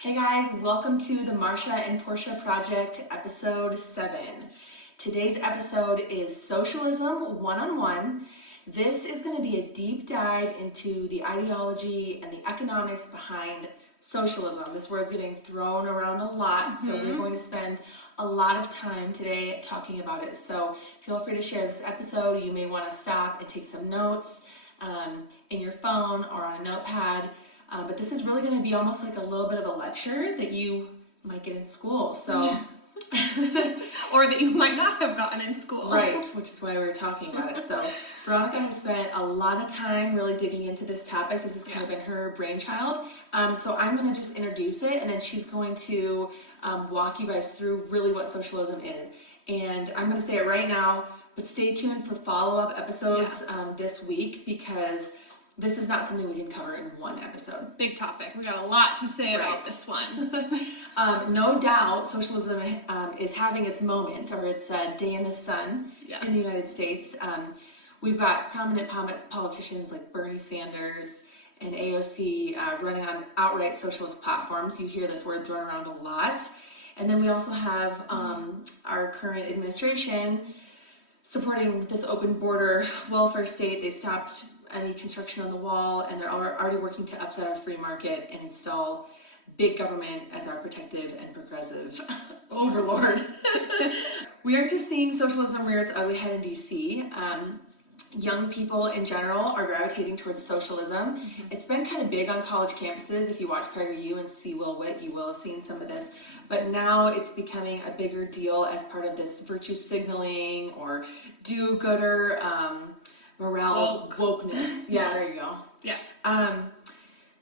Hey guys, welcome to the Marsha and Portia Project, episode 7. Today's episode is Socialism One-on-One. This is going to be a deep dive into the ideology and the economics behind socialism. This word's getting thrown around a lot, so we're going to spend a lot of time today talking about it. So feel free to share this episode. You may want to stop and take some notes in your phone or on a notepad. But this is really going to be almost like a little bit of a lecture that you might get in school. So, or that you might not have gotten in school. Right, which is why we were talking about it. So Veronica has spent a lot of time really digging into this topic. This has kind of been her brainchild. So I'm going to just introduce it, and then she's going to walk you guys through really what socialism is. And I'm going to say it right now, but stay tuned for follow-up episodes this week, because this is not something we can cover in one episode. Big topic. We got a lot to say about this one. No doubt, socialism is having its moment, or its day in the sun in the United States. We've got prominent politicians like Bernie Sanders and AOC running on outright socialist platforms. You hear this word thrown around a lot. And then we also have our current administration supporting this open border welfare state. They stopped any construction on the wall, and they're already working to upset our free market and install big government as our protective and progressive overlord. We aren't just seeing socialism rear its ugly head in DC. Young people in general are gravitating towards socialism. It's been kind of big on college campuses. If you watch PragerU and see Will Witt, you will have seen some of this. But now it's becoming a bigger deal as part of this virtue signaling or do-gooder morale wokeness. Yeah, there you go. Yeah.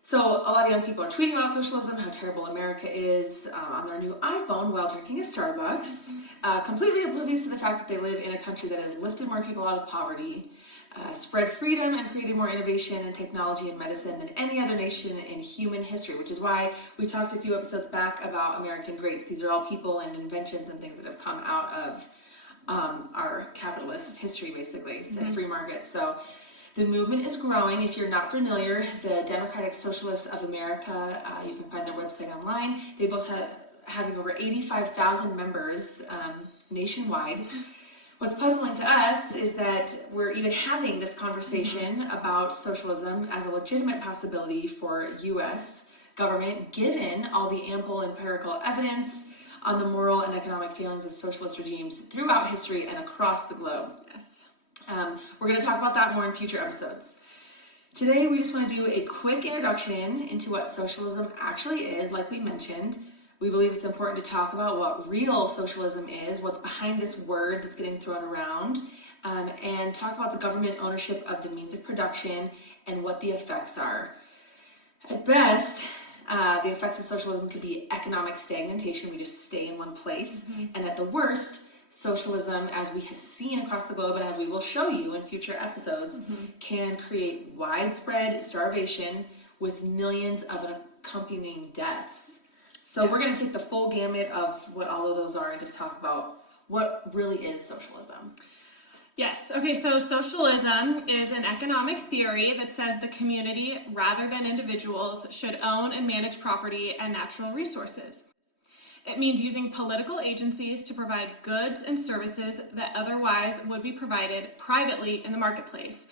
So a lot of young people are tweeting about socialism, how terrible America is on their new iPhone while drinking at Starbucks, completely oblivious to the fact that they live in a country that has lifted more people out of poverty, spread freedom, and created more innovation in technology and medicine than any other nation in human history, which is why we talked a few episodes back about American greats. These are all people and inventions and things that have come out of our capitalist history, basically, free markets. So the movement is growing. If you're not familiar, the Democratic Socialists of America, you can find their website online. They both having over 85,000 members nationwide. What's puzzling to us is that we're even having this conversation about socialism as a legitimate possibility for U.S. government, given all the ample empirical evidence on the moral and economic failings of socialist regimes throughout history and across the globe. Yes. We're going to talk about that more in future episodes. Today, we just want to do a quick introduction into what socialism actually is. Like we mentioned, we believe it's important to talk about what real socialism is, what's behind this word that's getting thrown around, and talk about the government ownership of the means of production and what the effects are. At best, the effects of socialism could be economic stagnation. We just stay in one place. And at the worst, socialism, as we have seen across the globe and as we will show you in future episodes, can create widespread starvation with millions of accompanying deaths. So we're going to take the full gamut of what all of those are and just talk about what really is socialism. Yes. Okay, so socialism is an economic theory that says the community, rather than individuals, should own and manage property and natural resources. It means using political agencies to provide goods and services that otherwise would be provided privately in the marketplace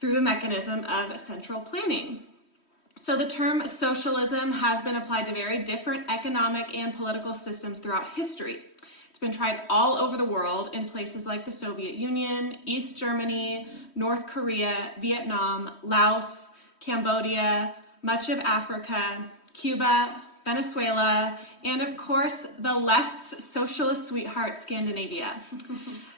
through the mechanism of central planning. So the term socialism has been applied to very different economic and political systems throughout history. It's been tried all over the world in places like the Soviet Union, East Germany, North Korea, Vietnam, Laos, Cambodia, much of Africa, Cuba, Venezuela, and of course the left's socialist sweetheart, Scandinavia.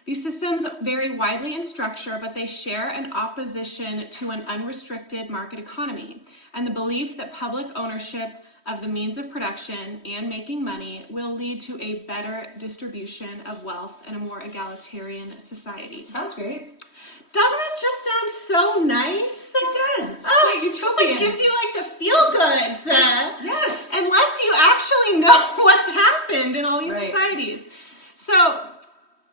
These systems vary widely in structure, but they share an opposition to an unrestricted market economy and the belief that public ownership of the means of production and making money will lead to a better distribution of wealth and a more egalitarian society. Sounds great. Doesn't it just sound so nice? It does. It just like gives you like the feel goods. Yes. Unless you actually know what's happened in all these societies. So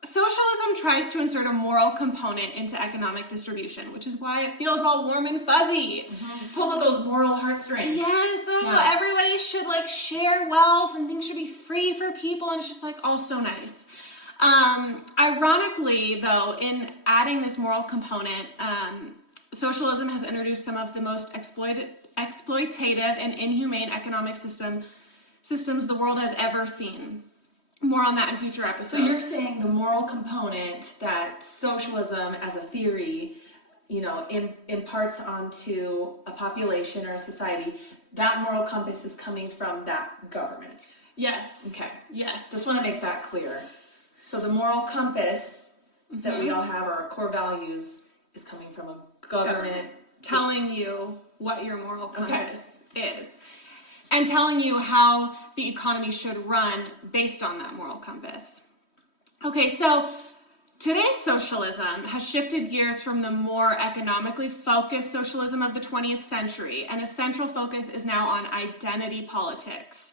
socialism tries to insert a moral component into economic distribution, which is why it feels all warm and fuzzy. Pulls at those moral heartstrings. Yes, everybody should like share wealth and things should be free for people, and it's just like all so nice. Ironically, though, in adding this moral component, socialism has introduced some of the most exploitative and inhumane economic systems the world has ever seen. More on that in future episodes. So you're saying the moral component that socialism as a theory, imparts onto a population or a society, that moral compass is coming from that government. Yes. Okay. Yes. Just want to make that clear. So the moral compass that we all have, our core values, is coming from a government telling you what your moral compass is, and telling you how the economy should run based on that moral compass. Okay, so today's socialism has shifted gears from the more economically focused socialism of the 20th century, and a central focus is now on identity politics.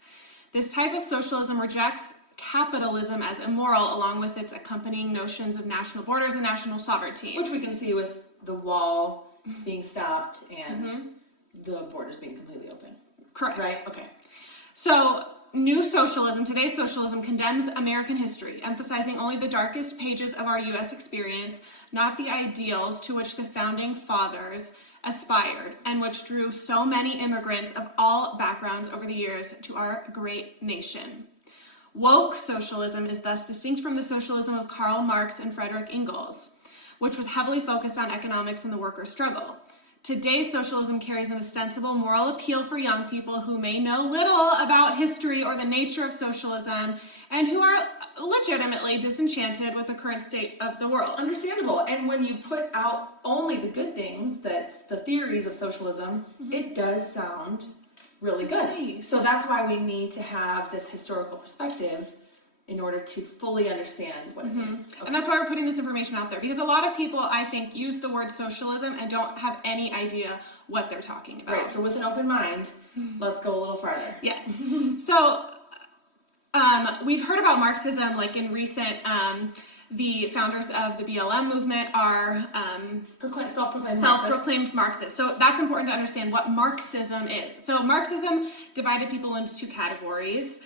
This type of socialism rejects capitalism as immoral, along with its accompanying notions of national borders and national sovereignty. Which we can see with the wall being stopped and the borders being completely open. Correct. Right? Okay. So, today's socialism condemns American history, emphasizing only the darkest pages of our U.S. experience, not the ideals to which the founding fathers aspired, and which drew so many immigrants of all backgrounds over the years to our great nation. Woke socialism is thus distinct from the socialism of Karl Marx and Friedrich Engels, which was heavily focused on economics and the worker struggle. Today's socialism carries an ostensible moral appeal for young people who may know little about history or the nature of socialism and who are legitimately disenchanted with the current state of the world. Understandable. And when you put out only the good things, that's the theories of socialism, it does sound really good. Nice. So that's why we need to have this historical perspective in order to fully understand what it means. Okay. And that's why we're putting this information out there, because a lot of people, I think, use the word socialism and don't have any idea what they're talking about. Right, so with an open mind, let's go a little farther. Yes. So we've heard about Marxism, like in recent, the founders of the BLM movement are self-proclaimed Marxists. So that's important to understand what Marxism is. So Marxism divided people into two categories.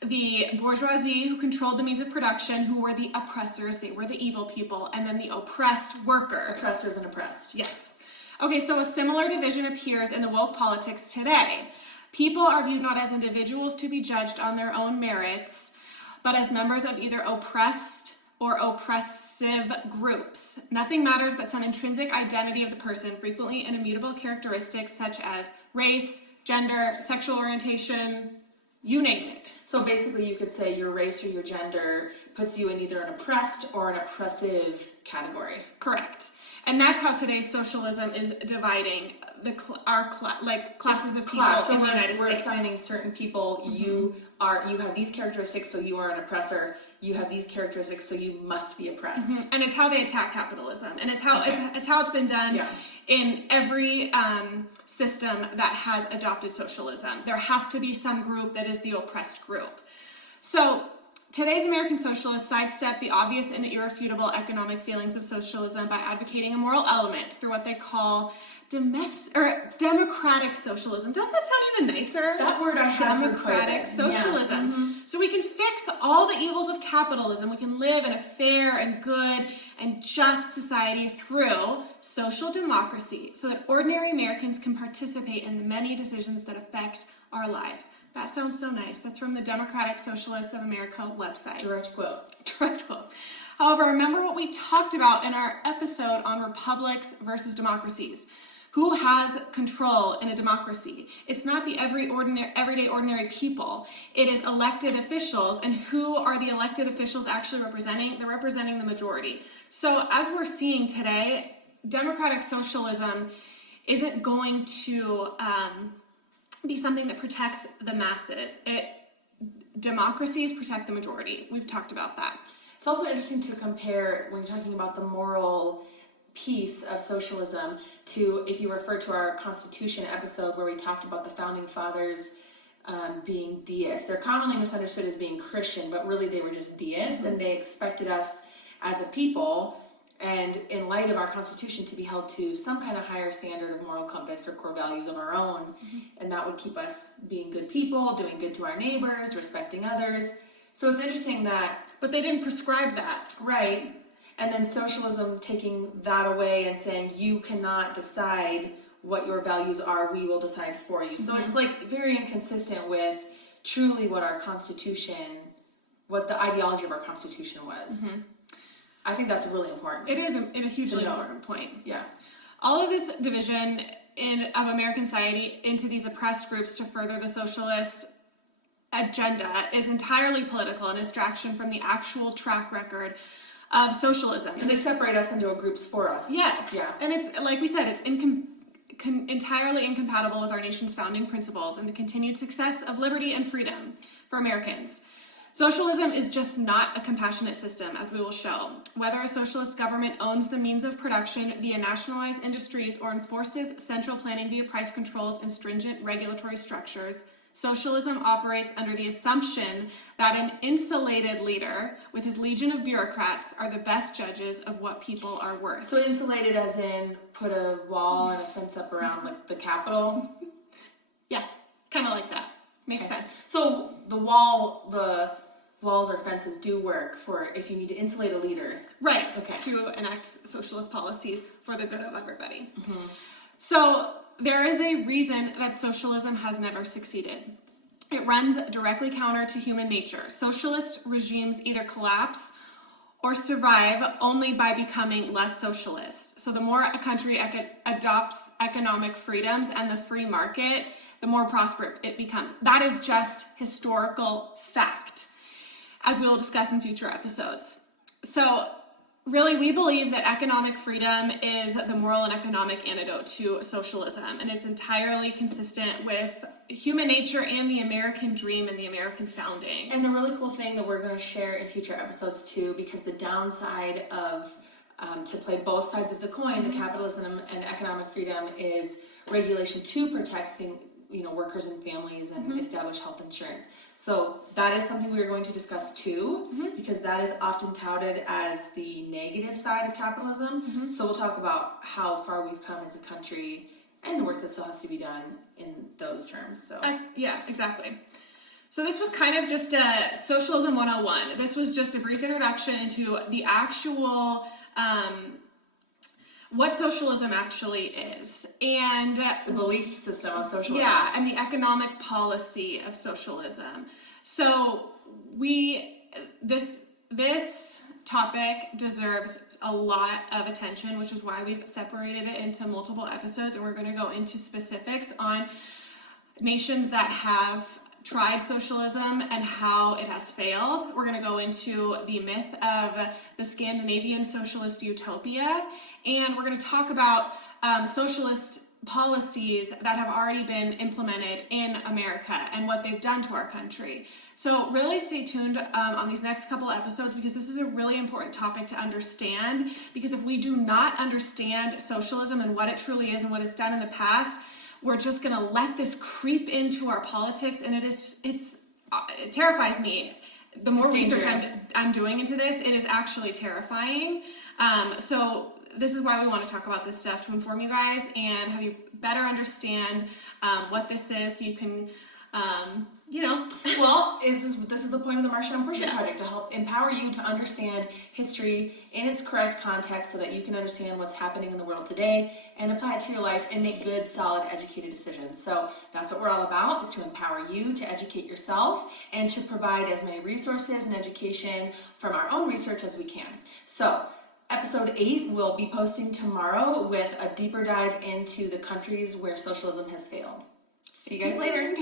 The bourgeoisie, who controlled the means of production, who were the oppressors, they were the evil people, and then the oppressed workers. Oppressors and oppressed. Yes. Okay, so a similar division appears in the woke politics today. People are viewed not as individuals to be judged on their own merits, but as members of either oppressed or oppressive groups. Nothing matters but some intrinsic identity of the person, frequently an immutable characteristics such as race, gender, sexual orientation, you name it. So basically you could say your race or your gender puts you in either an oppressed or an oppressive category. Correct. And that's how today's socialism is dividing classes of people in the United States. We're assigning certain people, you have these characteristics, so you are an oppressor. You have these characteristics, so you must be oppressed. And it's how they attack capitalism, and it's how it's been done in every system that has adopted socialism. There has to be some group that is the oppressed group. So today's American socialists sidestep the obvious and irrefutable economic failings of socialism by advocating a moral element through what they call democratic socialism. Doesn't that sound even nicer? That word I have democratic socialism. Yeah. So we can fix all the evils of capitalism. We can live in a fair and good and just society through social democracy so that ordinary Americans can participate in the many decisions that affect our lives. That sounds so nice. That's from the Democratic Socialists of America website. Direct quote. Direct quote. However, remember what we talked about in our episode on republics versus democracies. Who has control in a democracy? It's not the everyday ordinary people. It is elected officials. And who are the elected officials actually representing? They're representing the majority. So as we're seeing today, democratic socialism isn't going to be something that protects the masses. Democracies protect the majority. We've talked about that. It's also interesting to compare when you're talking about the moral piece of socialism to, if you refer to our Constitution episode where we talked about the founding fathers being deists. They're commonly misunderstood as being Christian, but really they were just deists, and they expected us as a people, and in light of our Constitution, to be held to some kind of higher standard of moral compass or core values of our own, and that would keep us being good people, doing good to our neighbors, respecting others. So it's interesting that... But they didn't prescribe that. Right. And then socialism taking that away and saying, you cannot decide what your values are, we will decide for you. So it's like very inconsistent with truly what our Constitution, what the ideology of our Constitution was. I think that's really important. It is a hugely important point. Yeah. All of this division of American society into these oppressed groups to further the socialist agenda is entirely political and a distraction from the actual track record of socialism. Because they separate us into groups for us. Yes. Yeah. And it's, like we said, it's entirely incompatible with our nation's founding principles and the continued success of liberty and freedom for Americans. Socialism is just not a compassionate system, as we will show. Whether a socialist government owns the means of production via nationalized industries or enforces central planning via price controls and stringent regulatory structures, socialism operates under the assumption that an insulated leader with his legion of bureaucrats are the best judges of what people are worth. So insulated as in put a wall and a fence up around like the Capitol? Yeah, kind of like that. Makes sense. So the walls or fences do work for if you need to insulate a leader. Right, Okay. to enact socialist policies for the good of everybody. So there is a reason that socialism has never succeeded. It runs directly counter to human nature. Socialist regimes either collapse or survive only by becoming less socialist. So the more a country adopts economic freedoms and the free market, the more prosperous it becomes. That is just historical fact, as we will discuss in future episodes. So really, we believe that economic freedom is the moral and economic antidote to socialism, and it's entirely consistent with human nature and the American dream and the American founding. And the really cool thing that we're going to share in future episodes too, because the downside of to play both sides of the coin, the capitalism and economic freedom, is regulation to protect workers and families and establish health insurance. So that is something we are going to discuss too, because that is often touted as the negative side of capitalism. So we'll talk about how far we've come as a country and the work that still has to be done in those terms. So yeah, exactly. So this was kind of just a Socialism 101. This was just a brief introduction into the actual what socialism actually is, and the belief system of socialism. Yeah, and the economic policy of socialism. So this topic deserves a lot of attention, which is why we've separated it into multiple episodes, and we're going to go into specifics on nations that have tried socialism and how it has failed. We're going to go into the myth of the Scandinavian socialist utopia, and we're going to talk about socialist policies that have already been implemented in America and what they've done to our country. So really stay tuned on these next couple of episodes, because this is a really important topic to understand, because if we do not understand socialism and what it truly is and what it's done in the past, we're just going to let this creep into our politics, and it terrifies me. The more research I'm doing into this, it is actually terrifying. So this is why we want to talk about this stuff, to inform you guys and have you better understand what this is, so you can, Well, this is the point of the Marsha and Portia Project, to help empower you to understand history in its correct context, so that you can understand what's happening in the world today and apply it to your life and make good, solid, educated decisions. So that's what we're all about, is to empower you to educate yourself and to provide as many resources and education from our own research as we can. So episode 8 will be posting tomorrow with a deeper dive into the countries where socialism has failed. See you guys later.